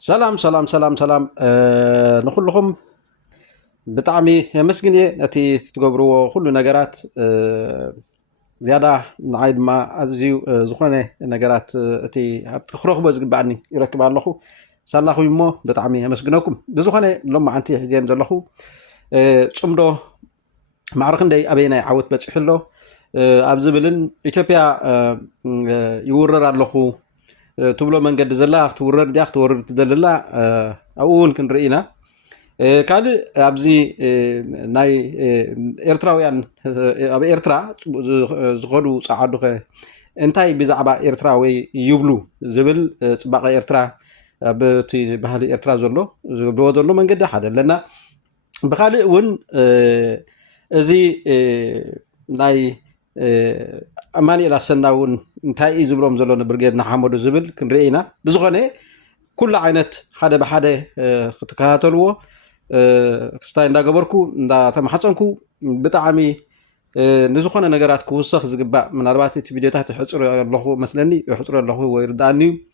سلام سلام سلام سلام نخلكم بطعمي مسكني أتي تجبروا كل نجارات زيادة نعيد ما أزيو زخانة نجارات أتي خروج بس بعدني يركب على الله سالله يمو بطعمي مسكنكم بزخانة لما أنتي حزين زلخو صمدو معركن داي أبينا عود بتحلو أبزبلن إثيوبيا يورر الله تبلو من قد زلا تورر دياخ تورر تدللا أول كن رأينا كان أبزي ناي إرتراويان أب إرترا زغلو صعدوه انتاي بزعبا إرتراوي يبلو زبل بقى إرترا بتي بهالي إرترا زلو زلو من قد حدا لنا بخالي ون زي ناي أماني لسناون انتاي زبلهم زلون برجيدنا حمود زبل كن رأينا بزغني كل عينت حدا بحدا تكاتلو كستاين دا قبركو دا تمحصنكو بطعمي نزخونه نغرات كوسخ زغبا من اربعه فيديوهات حصر الله مثلني يحصر الله ويرداني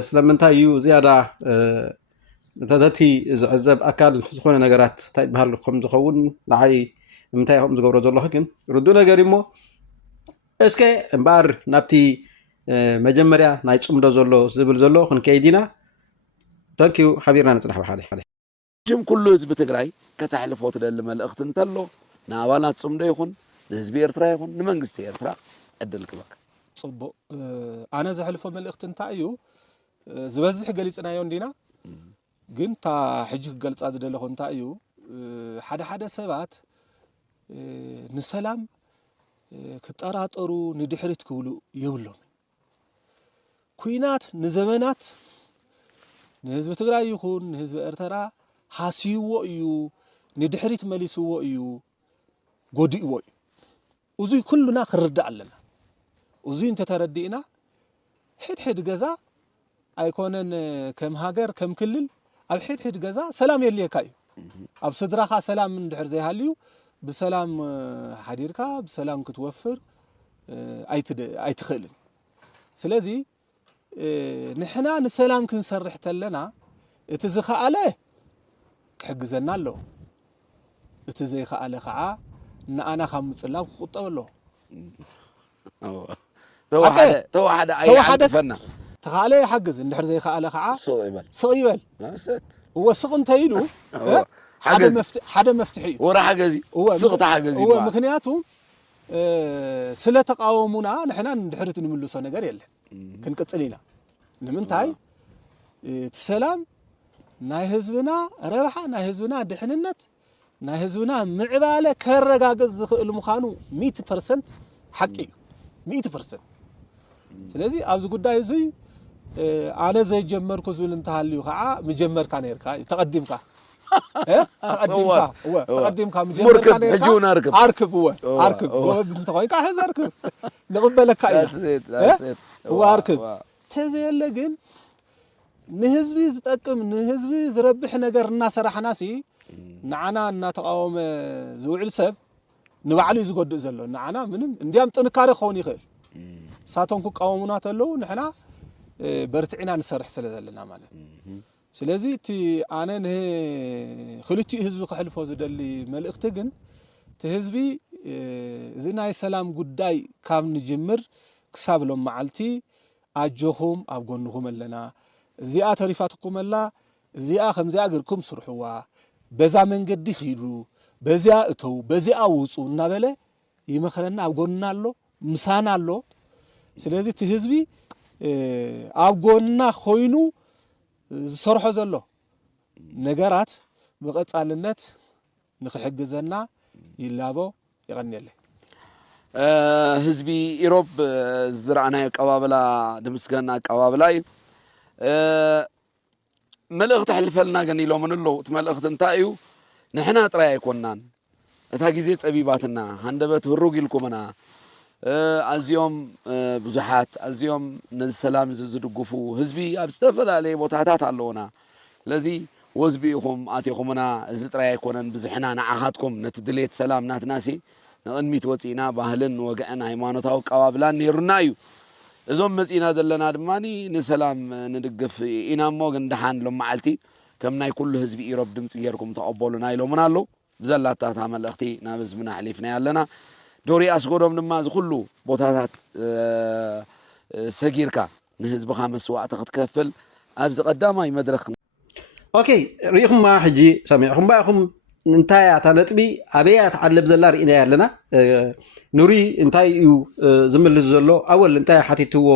سلامنتايو زياده تذاتي زعزب اكل زخونه نغرات تاي بحالكم زخون لعي منتايهم زغبرو زلو كن ردو نغريمو اسكي امبار نابتي مجمريا ناي صمدو زلو زبل زلو كن كيدينا ثانكيو حبيبنا نطرح بحالي جم كله حزب تግራይ ከተحلفوት ደል መልእክት እንተሎ ናባላት ጽምዶ ይኹን ህዝብ ኤርትራ ይኹን ንመንግስቲ ኤርትራ እድልክ በቃ ጽቦ አነ ዘحلፎ መልእክት እንታዩ ዝበዝሕ ገሊጽናዮ እንዲና ግን ታ ሕጂ ገልጻ ዝደለኹ እንታዩ ሓደ ሓደ ሰባት ንሰላም ክጠራጠሩ ንድሕሪት ክብሉ ይብሎም ኩይናት ንዘመናት ንህዝብ ትግራይ ይኹን ንህዝብ ኤርትራ حاسيو يو ندحريت مليسو يو غوديو وزي كلنا خرد علنا وزي انت تردينا حد غزا ايكونن كم هاجر كم كلل اب حد غزا سلام يليكايو اب صدرخا سلام من دحر زي هاليو بسلام حديركا بسلام كتوفر ايتخلن سلازي نحنا نسلام كنسرح تلنا اتزخا عليه كحجزنا له اتزي خاله خا ان انا خمصلاو خطبلو توحد اي عندنا تخاله يحجز اندحر زي خاله خا سو يبل هو سق انت يلو حدا مفتحي ورا حجزي سقط حجزي هو مكنياتو سله تقاومونا نحنا ندحرت نملسو ነገር የለ كنقصلينا ንምንታይ تسلام ناي حزبنا ربحا ناي حزبنا دحننت ناي حزبنا معباله كرغاغز زخل مخانو 100% حقي 100% ስለዚህ ኣብዚ ጉዳይ እዚ ኣነ ዘይጀመርኩ ዝብል እንተሃልዩ ከዓ መጀመርካ ነርካ ተቀዲምካ ተቀዲምካ መጀመርካ ነርካ አርክብ ጎዝ እንተቆይካ ህዘርክብ ንቅበለካ ኢና ወአርክብ ተዘየለ ግን ንህዝቢ ዝጠቅም ንህዝቢ ዝረብሕ ነገር እናሰራሕናሲ ንዓና እናተቃወመ ዝውዕል ሰብ ንባዕሉ ዝጎድእ ዘሎ ንዓና ምንም እንዲያም ጥንካሬ ኾን ይኽእል ሳቶም ክቃወሙና ተለው ንሕና በርትዒና ንሰርሕ ስለ ዘለና ማለት ስለዚ እቲ ኣነ ክልቲኡ ህዝቢ ክሕልፎ ዝደሊ መልእክቲ ግን እቲ ህዝቢ እዚ ናይ ሰላም ጉዳይ ካብ ንጅምር ክሳብ ሎም መዓልቲ ኣጆኹም ኣብ ጎንኹም ኣለና زيا تريفاتكم الله زيا خمزيا غيركم سرحوا بزا منجدي خيرو بزيا اتو بزيا وصو نابله يمخرنا ابغونالو مسانالو ስለዚህ ትህዝቢ አብጎና ኾይኑ ዝሰርሖ ዘሎ ነገራት በቀጻልነት ንኽሕግዘና ይላቦ ይቀንየለ ህዝቢ ኢሮብ ዝራእና ቀባበላ ድምስጋና ቀባበላይ ملأخت حلفلنا جني لو من الله تملأخت انتايو نحنا ترى يكونان اتاجيزيت أبيباتنا هندبت هروجي لكمنا أزيوم بزحات أزيوم نزسلام زدو قفو هزبي أبستفل عليه وتحتات علونا الذي وزبيهم آتيكمنا زت ترى يكونان بزحنا نعهاتكم نتدليت سلام ناتناسي نأنمي توتينا بهلن وجأنا هيمانو تاو قوابلان يرنايو እዞም መጽኢና ዘለና ድማኒ ንሰላም ንድግፍ ኢናሞ ግን ደሃን ሎም ማዓልቲ ከም ናይ ኩሉ ህዝቢ ኢሮብ ድምጽ ጌርኩም ተቀበሉና ኢሎምን አለው ብዘላታ መልእኽቲ ናብ ህዝብና አሊፍና ያለና ዶሪ አስጎዶም ድማ ዝኩሉ ቦታታት ሰጊርካ ንህዝብኻ መስዋዕት ክትከፍል ኣብዚ ቀዳማይ መድረኽ ኦኬ ሪኹም ማ ሕጂ ሰሚዕኩም ባኹም እንታይ አታነጥቢ አበያት ዓለብ ዘላ ርኢና ያለና ኑሪ እንታይ እዩ ዝምልስ ዘሎ አወል እንታይ ሓቲትዎ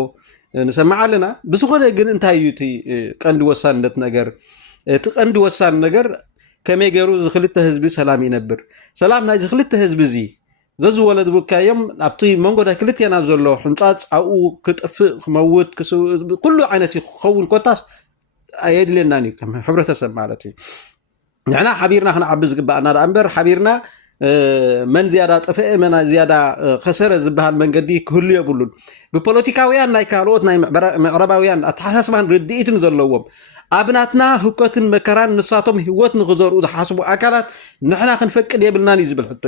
ንሰማዓለና ብዝኾነ ግን እንታይ እዩ እቲ ቀንዲ ወሳንነት ነገር እቲ ቀንዲ ወሳን ነገር ከመይ ገይሩ ዝኽልተ ህዝቢ ሰላም ይነብር ሰላም ናይ ዝኽልተ ህዝቢ እዚ ዘዝወለድ ብካዮም ኣብቲ መንጎዳ ክልቴና ዘሎ ሕንጻጽ ኣብኡ ክጥፍእ ክመውት ኩሉ ዓይነት ይኸውን ኮታስ ኣየድልየናን እዩ ከም ሕብረተሰብ ማለት እዩ ንሕና ሓቢርና ክንዓቢ ዝግባአና ዳ እምበር ሓቢርና መን ዝያዳ ጠፍአ መን ዝያዳ ኸሰረ ዝበሃል መንገዲ ክህሉ የብሉን ብፖለቲካውያን ናይ ካልኦት ናይ ምዕረባውያን ኣተሓሳስባን ርድኢትን ዘለዎም ኣብናትና ህቆትን መከራን ንሳቶም ህይወት ንኽዘርኡ ዝሓስቡ ኣካላት ንሕና ክንፈቅድ የብልናን እዩ ዝብል ሕቶ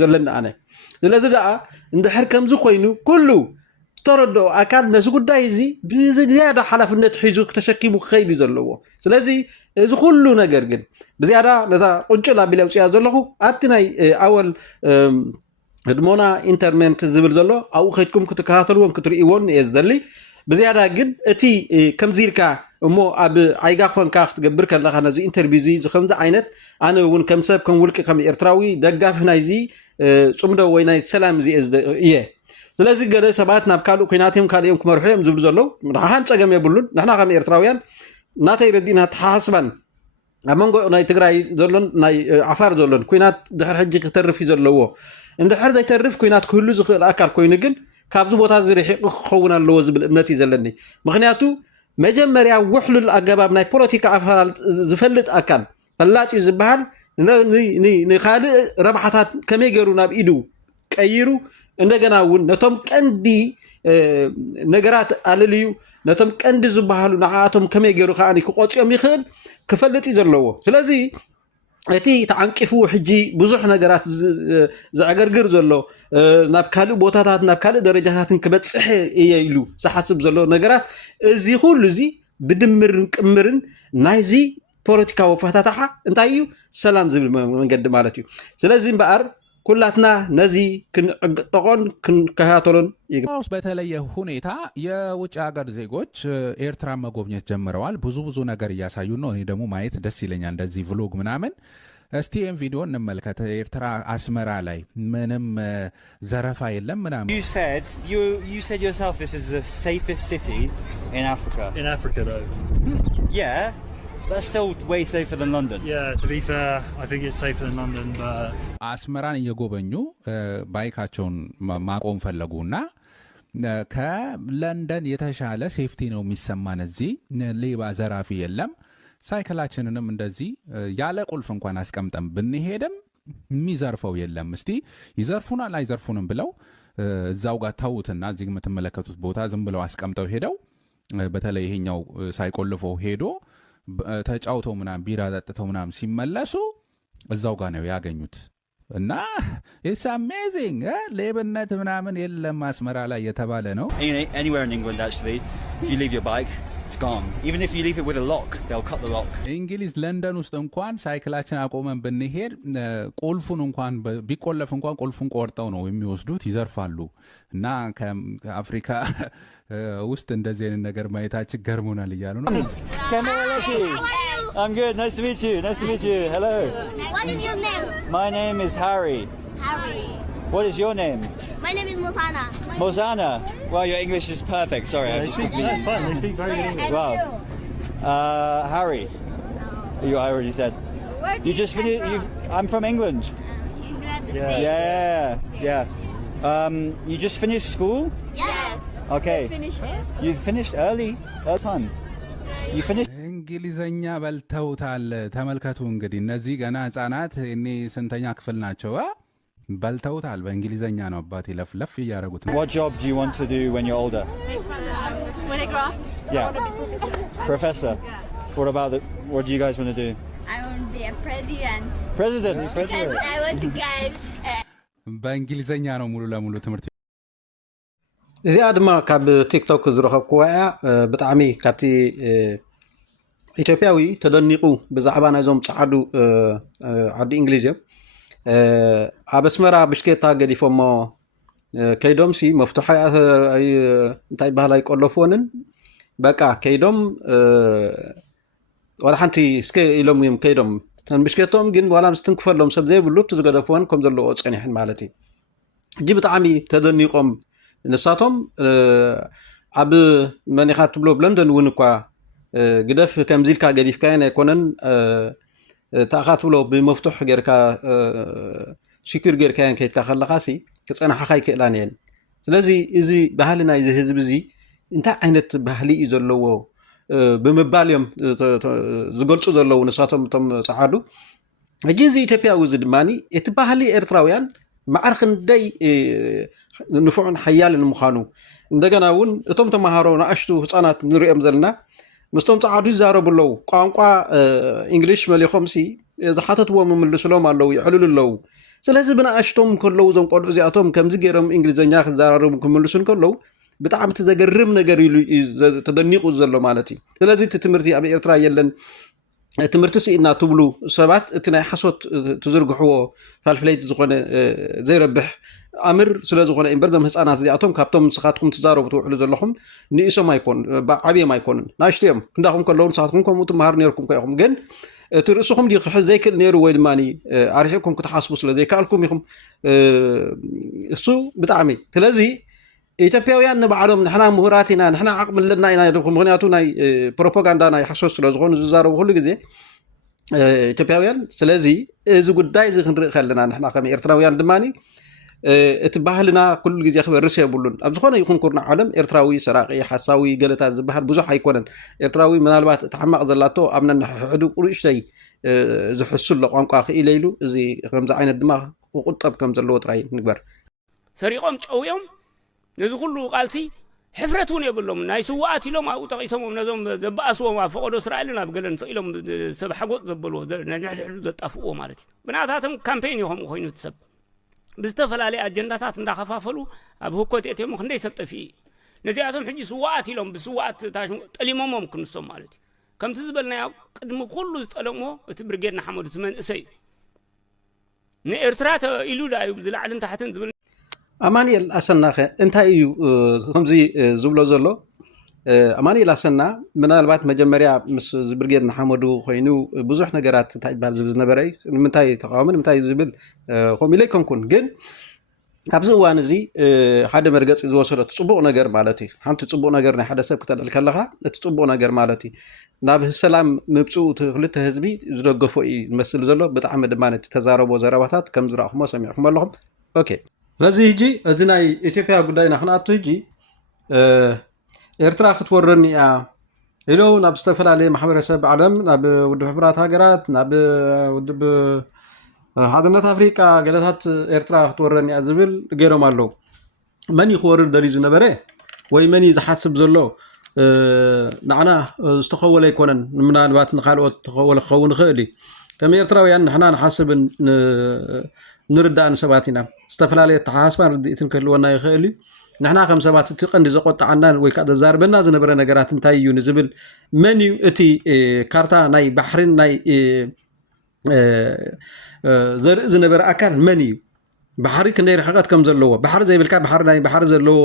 ዘለና ኣነ ስለዚ ደኣ እንድሕር ከምዚ ኮይኑ ኩሉ ተረዶ ኣካል ነዚ ጉዳይ እዚ ብዝያዳ ሓላፍነት ሒዙ ተሸኪሙ ክኸይድ ዘለዎ ስለዚ እዚ ኩሉ ነገር ግን ብዝያዳ ነዛ ቁጭል ኣቢለ ውፅያ ዘለኹ ኣብቲ ናይ ኣወል ድሞና ኢንተርሜንት ዝብል ዘሎ ኣብኡ ከይድኩም ክትከታተልዎን ክትርእይዎን እየ ዝደሊ ብዝያዳ ግን እቲ ከምዚ ኢልካ እሞ ኣብ ዓይጋ ኮንካ ክትገብር ከለኻ ነዚ ኢንተርቪው እዚ ከምዚ ዓይነት ኣነ እውን ከም ሰብ ከም ውልቂ ከም ኤርትራዊ ደጋፊ ናይዚ ፅምዶ ወይ ናይ ሰላም እዚ እየ ስለዚ ገለ ሰባት ናብ ካልእ ኩናትዮም ካልኦም ክመርሑ እዮም ዝብሉ ዘለው ንሓን ፀገም የብሉን ንሕና ከም ኤርትራውያን ናተይ ረዲእና ተሓስባን ኣብ መንጎ ናይ ትግራይ ዘሎን ናይ ዓፋር ዘሎን ኩናት ድሕር ሕጂ ክተርፍ እዩ ዘለዎ እንድሕር ዘይተርፍ ኩናት ክህሉ ዝኽእል ኣካል ኮይኑ ግን ካብዚ ቦታ ዝርሒቑ ክኸውን ኣለዎ ዝብል እምነት እዩ ዘለኒ ምክንያቱ መጀመርያ ውሕሉል ኣገባብ ናይ ፖለቲካ ኣፈላል ዝፈልጥ ኣካል ፈላጭ ዝበሃል ንኻልእ ረብሓታት ከመይ ገይሩ ናብ ኢዱ ቀይሩ እንደገና እውን ነቶም ቀንዲ ነገራት ኣልልዩ ነቶም ቀንዲ ዝበሃሉ ንዓኣቶም ከመይ ገይሩ ከዓኒ ክቆፅዮም ይኽእል ክፈልጥ እዩ ዘለዎ ስለዚ እቲ ተዓንቂፉ ሕጂ ብዙሕ ነገራት ዝዕገርግር ዘሎ ናብ ካልእ ቦታታት ናብ ካልእ ደረጃታትን ክበፅሕ እየ ኢሉ ዝሓስብ ዘሎ ነገራት እዚ ኩሉ እዚ ብድምርን ቅምርን ናይዚ ፖለቲካዊ ፈታታሓ እንታይ እዩ ሰላም ዝብል መንገዲ ማለት እዩ ስለዚ እምበኣር ኩላትና ነዚ ክንጠቆን ክንከታተሎን ይግባውስ በተለየ ሁኔታ የውጭ ሀገር ዜጎች ኤርትራ መጎብኘት ጀምረዋል ብዙ ነገር እያሳዩ ነው እኔ ደግሞ ማየት ደስ ይለኛል እንደዚህ ቭሎግ ምናምን እስቲ ይሄን ቪዲዮ እንመልከት ኤርትራ አስመራ ላይ ምንም ዘረፋ የለም ምናምን you said yourself this is the safest city in Africa though yeah That's still way safer than London. Yeah, to be fair, I think it's safer than London, but... አስመራን እየጎበኙ ባይካቸውን ማቆም ፈለጉና ከለንደን የተሻለ ሴፍቲ ነው የሚሰማን እዚህ ሌባ ዘራፊ የለም ሳይክላችንንም እንደዚህ ያለ ቁልፍ እንኳን አስቀምጠን ብንሄድም የሚዘርፈው የለም እስቲ ይዘርፉናል አይዘርፉንም ብለው እዛው ጋር ታውትና እዚህ የምትመለከቱት ቦታ ዝም ብለው አስቀምጠው ሄደው በተለይ ይሄኛው ሳይቆልፈው ሄዶ ተጫውተው ምናም ቢራ ጠጥተው ምናም ሲመለሱ እዛው ጋር ነው ያገኙት እና it's amazing ሌብነት ምናምን የለም አስመራ ላይ የተባለ ነው anywhere in England actually if you leave your bike it's gone even if you leave it with a lock they'll cut the lock እንግሊዝ ለንደን ውስጥ እንኳን ሳይክላችን አቆመን ብንሄድ ቁልፉን እንኳን ቢቆለፍ እንኳን ቁልፉን ቆርጠው ነው የሚወስዱት ይዘርፋሉ እና ከአፍሪካ ውስጥ እንደዚህ አይነት ነገር ማየታችን ገርሞናል ይያሉ ነው I'm good nice to meet you hello What is your name? My name is Harry What is your name? My name is Mosana Well your English is perfect sorry they speak very good English Wow Harry you I already said you just finished I'm from England Yeah you just finished school? Yes Okay you finished early time you finished እንግሊዘኛ በልተውታል ተመልከቱ እንግዲህ እነዚህ ገና ህፃናት እኔ ስንተኛ ክፍል ናቸው በልተውታል በእንግሊዘኛ ነው አባቴ ለፍለፍ ያያረጉት ነው What job do you want to do when you're older? When I grow up Yeah I want to be a professor What about what do you guys want to do? I want to be a president President I want to get በእንግሊዘኛ ነው ሙሉ ለሙሉ ትምህርት እዚኣ ድማ ካብ ቲክቶክ ዝረኸብክዋ እያ ብጣዕሚ ካብቲ ኢትዮጵያዊ ተደኒቁ ብዛዕባ ናይዞም ፃዓዱ ዓዲ እንግሊዝ እዮም ኣብ ኣስመራ ብሽኬታ ገዲፎሞ ከይዶምሲ መፍትሖ እንታይ ባህላ ይቆለፍዎንን በቃ ከይዶም ወላ ሓንቲ እስከ ኢሎም እዮም ከይዶም ብሽኬቶም ግን ዋላ ምስትንክፈሎም ሰብ ዘይብሉ እቲ ዝገደፍዎን ከም ዘለዎ ፀኒሕን ማለት እዩ እጂ ብጣዕሚ ተደኒቆም ንሳቶም ኣብ መኒኻ ትብሎ ብለንደን እውን እኳ ግደፍ ከምዚልካ ገዲፍካየን ኣይኮነን ታኻ ትብሎ ብመፍትሕ ጌርካ ሽክር ጌርካየን ከይድካ ከለኻሲ ክፀናሓኻ ይክእላን እየን ስለዚ እዚ ባህሊ ናይ ህዝቢ እዚ እንታይ ዓይነት ባህሊ እዩ ዘለዎ ብምባል እዮም ዝገልፁ ዘለዉ ንሳቶም እቶም ፀዓዱ እጂ እዚ ኢትዮጵያዊ እዚ ድማኒ እቲ ባህሊ ኤርትራውያን ማዕርክ እንደይ ንፉዕን ሓያልን ምዃኑ እንደገና እውን እቶም ተማሃሮ ንኣሽቱ ህፃናት ንሪኦም ዘለና ምስቶም ፀዓዱ ይዛረቡለው ቋንቋ እንግሊሽ መሊኾምሲ ዝሓተትዎ ምምልስሎም ኣለው ይዕልሉ ኣለው ስለዚ ብናኣሽቶም ከለው ዞም ቆልዑ እዚኣቶም ከምዚ ገይሮም እንግሊዘኛ ክዛረቡ ክምልሱን ከለው ብጣዕሚ ተዘገርም ነገር ኢሉ ተደኒቁ ዘሎ ማለት እዩ ስለዚ እቲ ትምህርቲ ኣብ ኤርትራ የለን ትምህርቲ ስኢና ትብሉ ሰባት እቲ ናይ ሓሶት ትዝርግሕዎ ፋልፍለይት ዝኾነ ዘይረብሕ ኣምር ስለ ዝኾነ እምበርዞም ህፃናት እዚኣቶም ካብቶም ንስኻትኩም ትዛረቡ ትውዕሉ ዘለኹም ንእሶም ኣይኮን ዓብዮም ኣይኮኑን ናሽትዮም ክንዳኹም ከለዉ ንስኻትኩም ከምኡ ትመሃሩ ነርኩም ኢኹም ግን እቲ ርእስኹም ዲ ክሕዝ ዘይክእል ነይሩ ወይ ድማኒ ኣርሒኩም ክትሓስቡ ስለ ዘይከኣልኩም ኢኹም እሱ ብጣዕሚ ስለዚ ኢትዮጵያውያን ንባዕሎም ንሕና ምሁራት ኢና ንሕና ዓቕሚ ኣለና ኢና ምክንያቱ ናይ ፕሮፓጋንዳ ናይ ሓሶት ስለ ዝኾኑ ዝዛረቡ ኩሉ ግዜ ኢትዮጵያውያን ስለዚ እዚ ጉዳይ እዚ ክንርኢ ከለና ንሕና ከም ኤርትራውያን ድማኒ እቲ ባህልና ኩሉ ግዜ ክበርስ የብሉን ኣብ ዝኾነ ይኹን ኩርና ዓለም ኤርትራዊ ሰራቂ ሓሳዊ ገለታት ዝበሃል ብዙሕ ኣይኮነን ኤርትራዊ ምናልባት እቲ ሓማቕ ዘላቶ ኣብ ነንሕሕዱ ቁርሽተይ ዝሕሱሎ ቋንቋ ክኢለ ኢሉ እዚ ከምዚ ዓይነት ድማ ክቁጠብ ከም ዘለዎ ጥራይ ንግበር ሰሪቆም ጨውዮም ነዚ ኩሉ ቃልሲ ሕፍረት እውን የብሎም ናይ ስዋኣት ኢሎም ኣብኡ ጠቂሶሞም ነዞም ዘበኣስዎም ኣብ ፈቆዶ እስራኤልን ኣብ ገለን ኢሎም ሰብ ሓጎጥ ዘበልዎ ነንሕሕዱ ዘጣፍእዎ ማለት እዩ ብናታቶም ካምፔይን ይኹም ኮይኑ ትሰብ ብዝተፈላለየ ኣጀንዳታት እንዳኸፋፈሉ ኣብ ህኮት እትዮም ክንደይ ሰብ ጠፊ ነዚኣቶም ሕጂ ስዋኣት ኢሎም ብስዋኣት ጠሊሞሞም ክንሶም ማለት እዩ ከምቲ ዝበልናዮ ቅድሚ ኩሉ ዝጠለምዎ እቲ ብርጌድና ሓመዱ እቲ መንእሰይ ንኤርትራ ኢሉ ዳ እዩ ዝላዕልን ታሕትን ዝብል ኣማኒኤል ኣሰናኸ እንታይ እዩ ከምዚ ዝብሎ ዘሎ ኣማኒኤል ኣሰና ምናልባት መጀመርያ ምስ ብርጌድ ንሓመዱ ኮይኑ ብዙሕ ነገራት እንታይ ይባሃል ዝብል ዝነበረ እዩ ንምንታይ ተቃወምን ንምንታይ ዝብል ከምኡ ኢለ ኣይኮንኩን ግን ኣብዚ እዋን እዚ ሓደ መርገፂ ዝወሰዶ ፅቡቕ ነገር ማለት እዩ ሓንቲ ፅቡቕ ነገር ናይ ሓደ ሰብ ክተልዕል ከለኻ እቲ ፅቡቕ ነገር ማለት እዩ ናብ ሰላም ምብፅኡ እቲ ክልተ ህዝቢ ዝደገፎ እዩ ዝመስል ዘሎ ብጣዕሚ ድማ ነቲ ተዛረቦ ዘረባታት ከም ዝረእኹሞ ሰሚዕኩም ኣለኹም ኦኬ ስለዚ ሕጂ እዚ ናይ ኢትዮጵያ ጉዳይና ክንኣቱ ሕጂ ኤርትራ ክትወረኒ እያ ኢሉ ናብ ዝተፈላለየ ማሕበረሰብ ዓለም ናብ ውድብ ሕቡራት ሃገራት ናብ ውድብ ሓድነት ኣፍሪቃ ገለታት ኤርትራ ክትወረኒ እያ ዝብል ገይሮም ኣለዉ መን ክወርድ ደልዩ ዝነበረ ወይ መን ዝሓስብ ዘሎ ንዓና ዝተኸወለ ኣይኮነን ምናልባት ንካልኦት ተኸወለ ክኸውን ይኽእል እዩ ከም ኤርትራውያን ንሕና ንሓስብን ንርዳእን ሰባት ኢና ዝተፈላለየ ተሓሳስባን ርድኢትን ክህልወና ይኽእል እዩ ንሕና ከም ሰባት እቲ ቀንዲ ዘቆጣዓናን ወይ ከዓ ዘዛርበና ዝነበረ ነገራት እንታይ እዩ ንዝብል መን እዩ እቲ ካርታ ናይ ባሕርን ናይ ዘርኢ ዝነበረ ኣካል መን እዩ ባሕሪ ክንደይ ርሕቀት ከም ዘለዎ ባሕሪ ዘይብልካ ናይ ባሕሪ ዘለዎ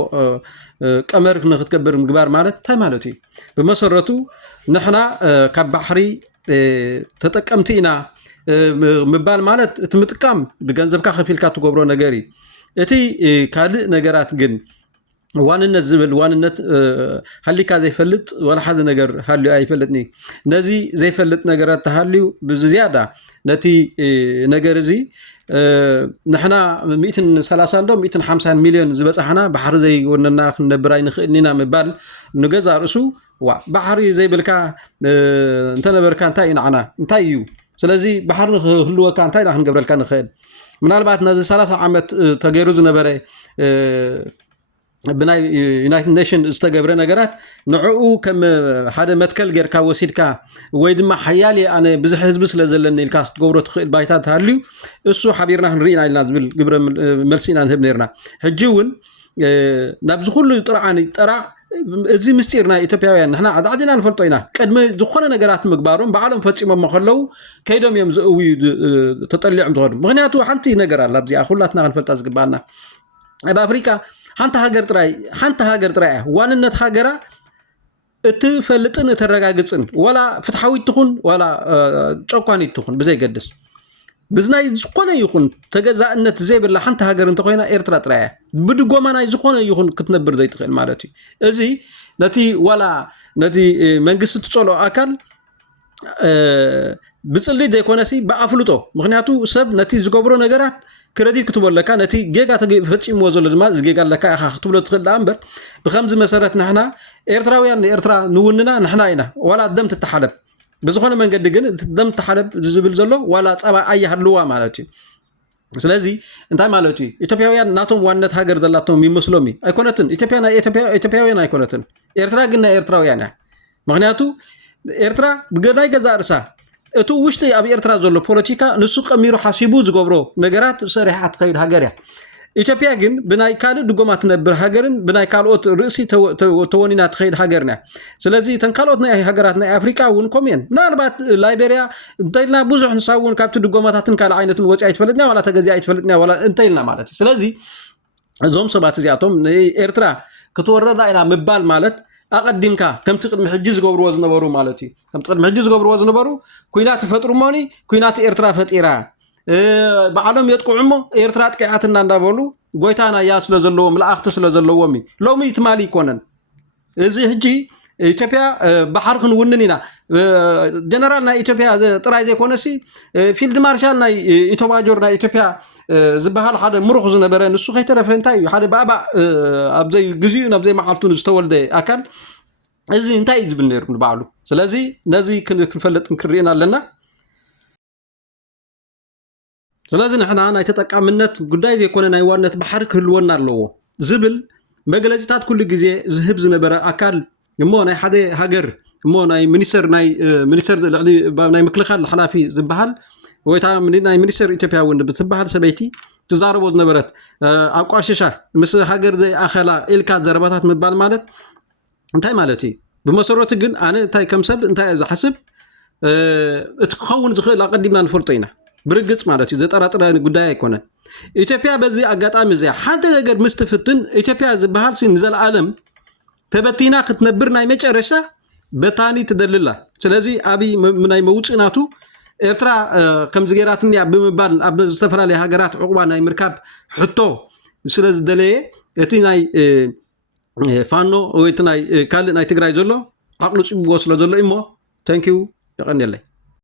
ቀመር ንክትገብር ምግባር ማለት እንታይ ማለት እዩ ብመሰረቱ ንሕና ካብ ባሕሪ ተጠቀምቲ ኢና ምባል ማለት እቲ ምጥቃም ብገንዘብካ ከፊልካ ትገብሮ ነገር እዩ እቲ ካልእ ነገራት ግን ዋንነት ዝብል ዋንነት ሃሊካ ዘይፈልጥ ወላ ሓደ ነገር ሃልዩ ኣይፈልጥኒ ነዚ ዘይፈልጥ ነገራት ተሃልዩ ብዝያዳ ነቲ ነገር እዚ ንሕና 130 ዶ 150 ሚልዮን ዝበፅሓና ባሕሪ ዘይወነና ክንነብር ኣይንኽእልኒ ኢና ምባል ንገዛ ርእሱ ባሕሪ ዘይብልካ እንተነበርካ እንታይ ንዓና እንታይ እዩ ስለዚ ባሕሪ ንክህልወካ እንታይ ዳ ክንገብረልካ ንኽእል ምናልባት ነዚ 30 ዓመት ተገይሩ ዝነበረ ብናይ ዩናይትድ ኔሽን ዝተገብረ ነገራት ንዕኡ ከም ሓደ መትከል ጌርካ ወሲድካ ወይ ድማ ሓያል ኣነ ብዙሕ ህዝቢ ስለ ዘለኒ ኢልካ ክትገብሮ ትኽእል ባይታት ሃልዩ እሱ ሓቢርና ክንርኢና ኢልና ዝብል ግብረ መልሲ ኢና ንህብ ነርና ሕጂ እውን نبز كله طرع እዚ ምስጢር ናይ ኢትዮጵያውያን ንሕና አዛዕዲና ንፈልጦ ኢና ቀድመ ዝኾነ ነገራት ምግባሮም በዓሎም ፈፂሞም መኸለው ከይዶም እዮም ዝእውዩ ተጠሊዖም ዝኸዱ ምክንያቱ ሓንቲ ነገር ኣላ ኣብዚኣ ኩላትና ክንፈልጣ ዝግባአና ኣብ ኣፍሪካ ሓንቲ ሃገር ጥራይ ዋንነት ሃገራ እትፈልጥን እተረጋግፅን ወላ ፍትሓዊት ትኹን ወላ ጨቋኒት ትኹን ብዘይገድስ ብዝናይ ዝኾነ ይኹን ተገዛእነት ዘይብላ ሓንቲ ሃገር እንተኮይና ኤርትራ ጥራይ ብድጎማ ናይ ዝኾነ ይኹን ክትነብር ዘይትኽእል ማለት እዩ እዚ ነቲ ወላ ነቲ መንግስቲ ትጸሎ ኣካል ብጽልይ ዘይኮነሲ በኣፍልጦ ምክንያቱ ሰብ ነቲ ዝገብሮ ነገራት ክሬዲት ክትበለካ ነቲ ጌጋ ተፈጺምዎ ዘሎ ድማ ዝጌጋ ለካ ኢኻ ክትብሎ ትኽእል እምበር ብከምዚ መሰረት ንሕና ኤርትራውያን ኤርትራ ንውንና ንሕና ኢና ወላ ደም ትተሓለብ بزخون من قد جن دم تحارب زبل زلوا ولا صعب أي هلوا مالتي. سلازي أنت مالتي. إثيوبيا ناتهم وانت هاجر دلاتهم بمسلمي. أيكونتن إثيوبيا أيكونتن. إيرترا جنا إيرترا يعني. معناته إيرترا بقدر يجزارسا. أتو وشتي أبي إيرترا زلوا بوليتيكا نسوق أميرو حاسبوز جبرو نجارات صريحات خير هاجريا. إثيوبيا جن بناي كانوا دقومات نبر هاجرن بناي كالوت رئيسي توانينات خير هاجرنا. سلازي تنقلوتنا هاجراتنا أفريقيا ونكمين. ناربات ليبيريا انتيلنا بوزح نساون كابتو دقومات تنقل عينة وجه يتفلتنا ولا تجزي يتفلتنا ولا انتيلنا مالت. سلازي زوم سبات زياتهم إيرترا كتورنا إلى مبال مالت أقدمك كم تقدم حجز قبر وزن برو مالتي. كم تقدم حجز قبر وزن برو كوينات فترة ماني كوينات إيرترا فتيرا. بعدهم يتقعموا إيرترات كعاتنا ندابولو قويتانا ياس لزلوهم الأختص لزلوهمي لو ميت مالي كونن إذا هجي إثيوبيا بحرخن وننينا جنرالنا إثيوبيا تراي زي كونسي فيلد مارشالنا إثيوبيا إثيوبيا زبهال حدا مرخص نبرن السوق يترف انتاي حدا بابا ابزي غزيون ابزي معلتون استولد اكل إذا انتاي زبنير نبعلو سلازي نازي كنفلط نكرينا لنا سلازم إحنا أنا يتطقمنت قداي يكون أنا يوانت بحر كلونا اللو زبل مجلسات كل جزء ذهب زنبرة أكل يمون أي حدا هاجر يمون أي منيسر اللي ناي مكلخال الحلافي زبهال ويتعا من ناي منيسر إثيوبيا وند بتزبهال سبيتي تزارب زنبرة أقاششة مثل هاجر زي أخلا إلكات زرباتات مبال مالت انتهي مالتي بمسرات جن أنا انتهي كم سب انتهي إذا حسب تخون زخيل أقدمنا نفرطينا برجس مالتي زي طرطرة قداي يكونه إثيوبيا بزي أقطع مزي حتى لقد مستفتن إثيوبيا زبهال سين نزل عالم تبتينا كتنبرنا يمشرشة بتاني تدلله سلازي أبي من أي موت إناتو إرترا كم زجراتني بمبان أبن استفلا لها جرات عقبان أي مركب حطه سلاز دليل يتناي فانو ويتناي كالن أي تجري زلوا عقلش بوصل زلوا إمه thank you يقني الله